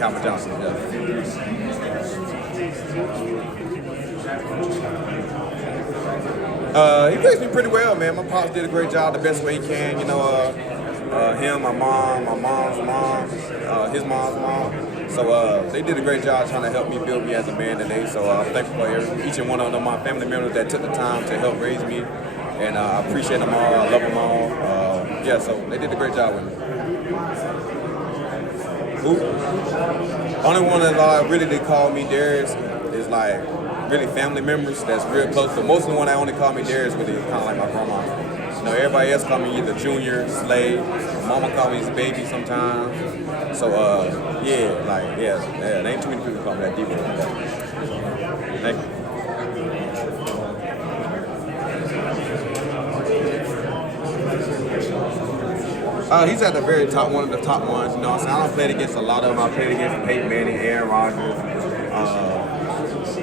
Calvin Johnson, yeah. He plays me pretty well, man. My pops did a great job the best way he can. You know, him, my mom's mom, his mom's mom. So they did a great job trying to help me build me as a man today. So I'm thankful for each and one of them, my family members that took the time to help raise me. And I appreciate them all. I love them all. Yeah, so they did a great job with me. Who? Only one that really did call me Darius is like really family members that's real close. But most of the one that only call me Darius really is kind of like my grandma. You know, everybody else call me either Junior, Slay. Mama call me his baby sometimes. So yeah, there ain't too many people call me that deep. Thank you. He's at the very top, one of the top ones. You know what I'm saying? I don't play against a lot of them. I played against Peyton Manning, Aaron Rodgers,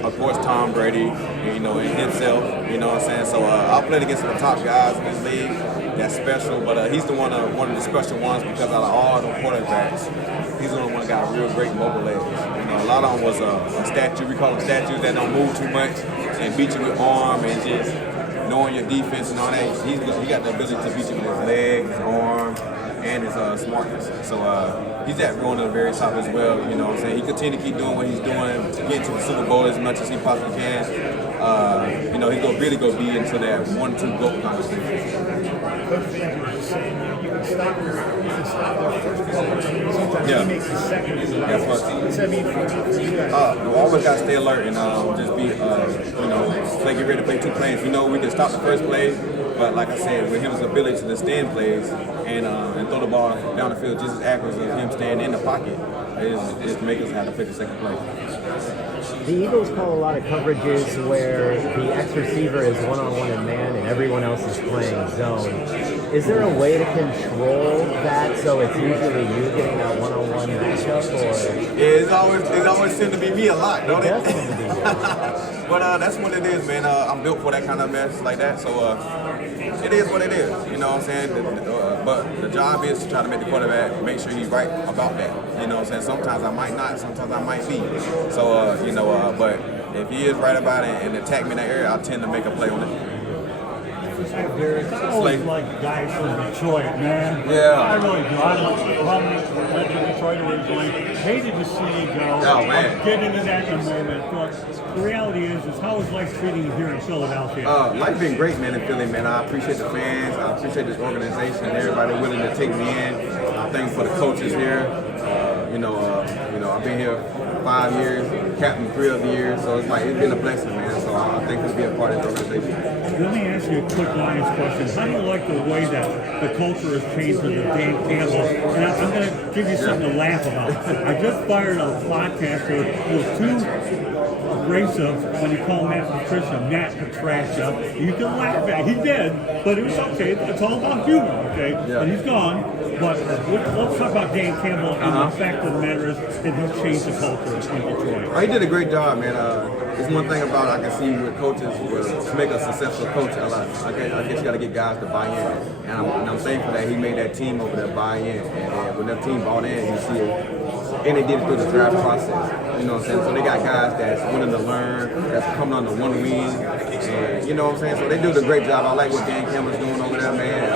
of course Tom Brady, you know, and himself. You know what I'm saying? So I played against the top guys in this league. That's special, but he's the one of the special ones because out of all the quarterbacks, he's the only one that got real great mobile legs. You know, a lot of them was a statue. We call them statues that don't move too much and beat you with arm and just knowing your defense and all that. He got the ability to beat you with his legs, his arm, and his smartness. So he's at going to the very top as well. You know what I'm saying? He continue to keep doing what he's doing, get to the Super Bowl as much as he possibly can. You know, he's going to really go be into that 1-2 GOAT conversation. Yeah. That's what. We always got to stay alert and just be, you know, get ready to play two plays. We know we can stop the first play, but like I said, with his ability to extend plays and throw the ball down the field just as accurate as him staying in the pocket, is make us have to play the second play. The Eagles call a lot of coverages where the X-receiver is one-on-one in man and everyone else is playing zone. Is there a way to control that so it's usually you getting that one-on-one matchup? Or? Yeah, it's always seemed to be me a lot, don't it? It does seem to be you. But that's what it is, man. I'm built for that kind of mess like that, so it is what it is. You know what I'm saying? But the job is to try to make the quarterback make sure he's right about that. You know what I'm saying? Sometimes I might not, sometimes I might be. So, you know, but if he is right about it and attack me in that area, I tend to make a play on it. I always like guys from Detroit, man. Yeah. I really do. I went to Detroit originally. Hated to see you go. Oh, man. I'll get into that in a moment. But the reality is how is life treating you here in Philadelphia? Life's been great, man, in Philly, man. I appreciate the fans. I appreciate this organization and everybody willing to take me in. I'm thankful for the coaches here. You know, I've been here 5 years, captain 3 of the years, so it's been a blessing, man. So I'm thankful to be a part of the organization. Let me ask you a quick Lions question. How do you like the way that the culture has changed under Dan Campbell? And I'm going to give you something to laugh about. I just fired a podcaster who was too abrasive when you call Matt Patricia You can laugh at it. He did, but it was okay. It's all about humor, okay? Yeah. And he's gone. But let's talk about Dan Campbell and the fact of the matter is that he changed the culture in Detroit. He did a great job, man. It's one thing about I can see with coaches to make a successful coach. I guess you got to get guys to buy in, and I'm thankful that he made that team over there buy in. And when that team bought in, you see it, and they did it through the draft process. You know what I'm saying? So they got guys that's willing to learn, that's coming under one wing, and you know what I'm saying? So they do a great job. I like what Dan Campbell's doing over there, man.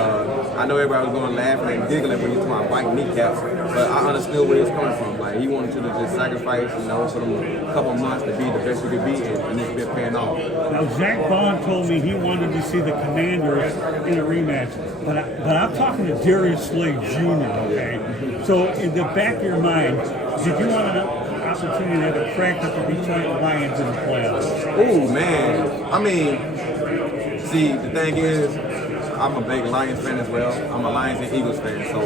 I know everybody was going laughing and giggling when he was talking about biting kneecaps, but I understood where he was coming from. Like, he wanted you to just sacrifice, you know, for them a couple months to be the best you could be, and it's been paying off. Now, Zach Bond told me he wanted to see the Commanders in a rematch, but I'm talking to Darius Slay Jr., okay? So, in the back of your mind, did you want an opportunity to have a crack at the Detroit Lions in the playoffs? Oh, man. I mean, see, the thing is, I'm a big Lions fan as well. I'm a Lions and Eagles fan, so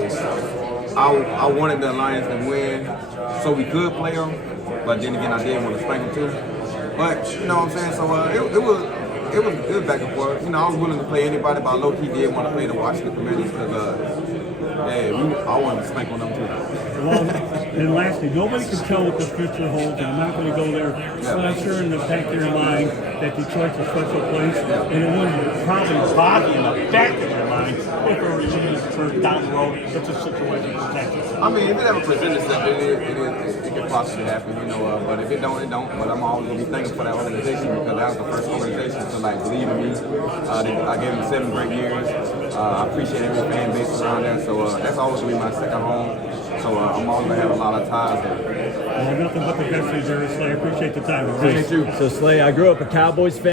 I wanted the Lions to win so we could play them, but then again, I did want to spank them too. But, you know what I'm saying, so it was back and forth. You know, I was willing to play anybody, but I low-key did want to play the Washington Commanders because, I wanted to spank on them too. Well, And lastly, nobody can tell what the future holds, and I'm not going to go there. But I'm sure in the back of your mind that Detroit's a special place, and it wouldn't probably bother you in the back of your mind if it were really down the road, such a situation presents itself. I mean, if it ever presents itself, it could possibly happen, you know. But if it don't, it don't. But I'm always gonna be thankful for that organization because that was the first organization to like believe in me. I gave them 7 great years. I appreciate every fan base around there. So that's always gonna be my second home. So I'm always gonna have a lot of ties there. Well, nothing but the best to you, Darius Slay. I appreciate the time. Appreciate you. So Slay, I grew up a Cowboys fan.